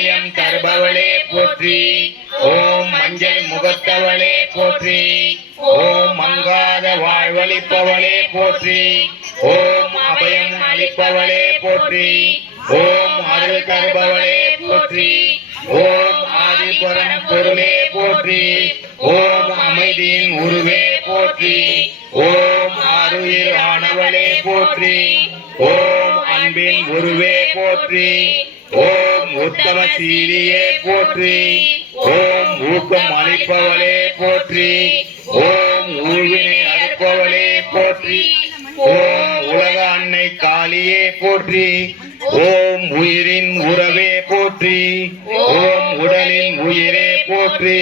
அபயம் தருபவளே போற்றி. ஓம் மஞ்சள் முகத்தவளே போற்றி. ஓம் மங்காத வாழ்வளிப்பவளே போற்றி. ஓம் அபயம் அளிப்பவளே போற்றி. ஓம் அருள் தருபவளே போற்றி. ஓம் ஆதிபுரம் பொருளே போற்றி. ஓம் அமைதியின் உருவே போற்றி. ஓம் ஆருயிர் ஆனவளே போற்றி. ஓம் அன்பின் உருவே போற்றி. ஓம் உத்தம சீலியே போற்றி. ஓம் ஊக்கம் அளிப்பவளே போற்றி. ஓம் ஊழ்வினை அறுப்பவளே போற்றி. ஓம் உலக அன்னை காளியே போற்றி. ஓம் உயிரின் உறவே போற்றி. ஓம் உடலின் உயிரே போற்றி.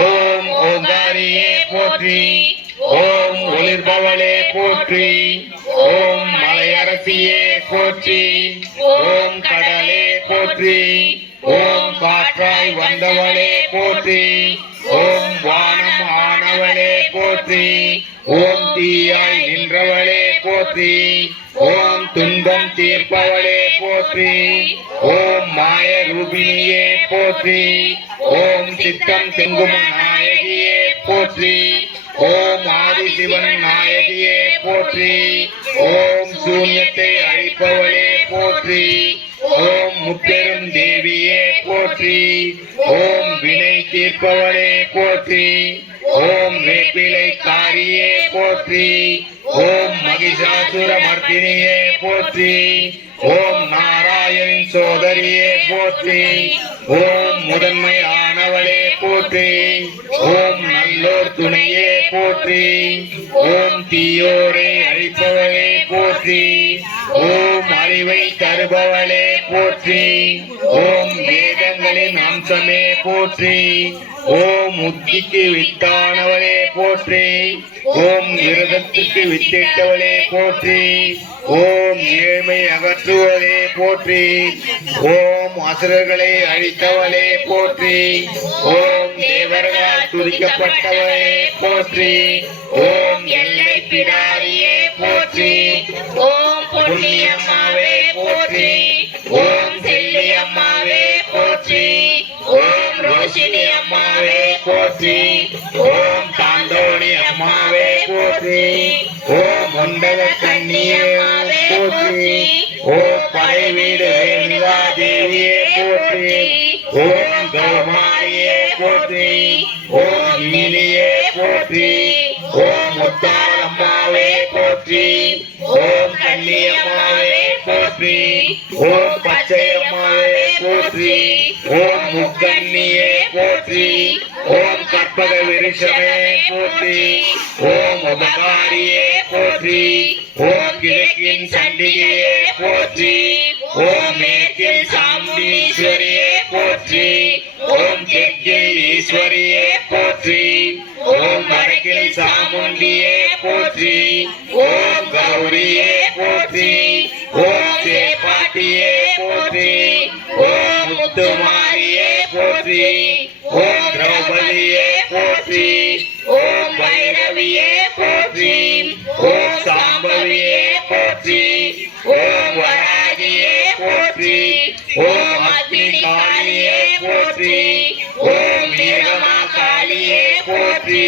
ஓம் ஓங்காரியே போற்றி. ஓம் ஒளிர்பவளே போற்றி. ஓம் மலையரசியே போற்றி. ஓம் கடலே போற்றி. ஓம் காற்றாய் வந்தவளே போற்றி. ஓம் வானம் ஆனவளே போற்றி. ஓம் தீயாய் நின்றவளே போற்றி. ஓம் துன்பம் தீர்ப்பவளே போற்றி. ஓம் மாய ரூபிணியே போற்றி. ஓம் சித்தம் தெங்கும நாயகியே போற்றி. ஓம் ஆதிசிவன் நாயகியே போற்றி. ஓம் சூன்யத்தை அழிப்பவளே போற்றி. ஓம் முப்பெரும் தேவியே போற்றி. ஓம் வினை தீர்ப்பவளே போற்றி. ஓம் வேப்பிலை காரியே போற்றி. ஓம் மகிஷாசுர மர்த்தினியே போற்றி. ஓம் நாராயணின் சோதரியே போற்றி. ஓம் முதன்மை ஆனவளே போற்றி. ஓம் நல்லோர் துணையே போற்றி. ஓம் தீயோரை அழிப்பவளே போற்றி. ஓம் அறிவை தருபவளே போற்றி. ஓம் வேதங்களின் அம்சமே போற்றி. ஓம் முத்திக்கு வித்தானவளே போற்றி. ஓம் விரதத்துக்கு வித்திட்டவளே போற்றி. ஓம் ஏழ்மை அகற்றுவளே போற்றி. ஓம் அசுரர்களை அழித்தவளே போற்றி. ஓம் தேவர்களால் துதிக்கப்பட்டவளே போற்றி. ஓம் எல்லை பிடாரியே போற்றி. ஓம் புண்ணியம்மாவே போற்றி. ஓம் செல்லியம்மாவே போற்றி. ஓம் ரோஷினி அம்மாவே போற்றி. ஓம் தாண்டோணி அம்மாவே போற்றி. ஓம் முண்டக கண்ணியே போற்றி. ஓம் படை வீடு ரேணுகா தேவியே போற்றி. ஓம் கௌமாரியே போற்றி. ஓம் நீலியே போற்றி. ஓம் முத்தாளம்மாவே போற்றி. ஓம் கன்னியம்மாவே போற்றி. ஓம் பச்சையம்மாவே போற்றி. ஓம் முக்கண்ணியே போற்றி. ஓம் கற்பக விருஷமே போற்றி. ஓம் உபகாரியே போற்றி. ஓம் கிழக்கின் சண்டிகையே போற்றி. ஓம் மேற்கில் சாமுண்டீஸ்வரியே போற்றி. ஓம் தெற்கில் ஈஸ்வரியே போற்றி. ஓம் வடக்கில் சாமுண்டியே போற்றி. ஓம் கௌரியே போற்றி. ஓம் சேப்பாட்டியே போற்றி. ஓம் முத்துமாரியே போற்றி. ஓம் திரௌபதியே போற்றி. ஓம் பைரவியே போற்றி. ஓம் சாம்பவியே போற்றி. ஓம் வராகியே போற்றி. ஓம் அக்னி காளியே போற்றி. ஓம் நீலமா காளியே போற்றி.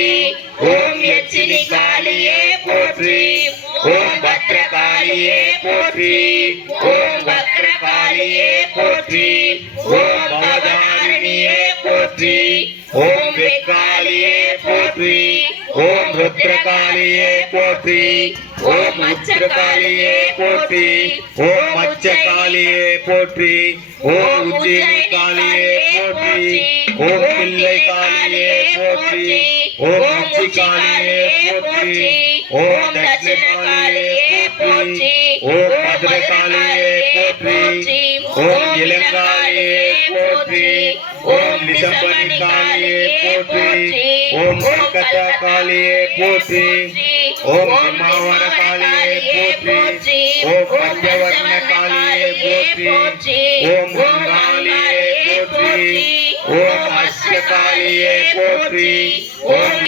ஓம் யட்சினி காளியே போற்றி. ஓம் பத்ரகாளியே போற்றி. ஓம் பத்ரகாளியே போற்றி. ஓம் பவதாரிணியே போற்றி. ஓம் வெக்காளியே போற்றி. ஓம் ருத்ரகாளியே போற்றி. ஓம் உச்சிரகாளியே போற்றி. ஓம் மச்சகாளியே போற்றி. ஓம் உஜ்ஜயினி காளியே போற்றி. ஓம் பிள்ளை காளியே போற்றி. ஓம் உச்சி காளியே போற்றி. ஓம் தட்சிணகாளியே போற்றி. ஓம் பத்ரகாளியே போற்றி. ஓம் இளங்காளியே போற்றி. ஓம் நிசம்பனி காளியே போற்றி. ஓம் கல்கத்தா காளியே போற்றி. ஓம் சிம்மாவர காளியே போற்றி. ஓம் பஞ்சவர்ண காளியே போற்றி. ஓம் காளியே போற்றி. ஓம் அஷ்டகாளியே போற்றி. ஓம்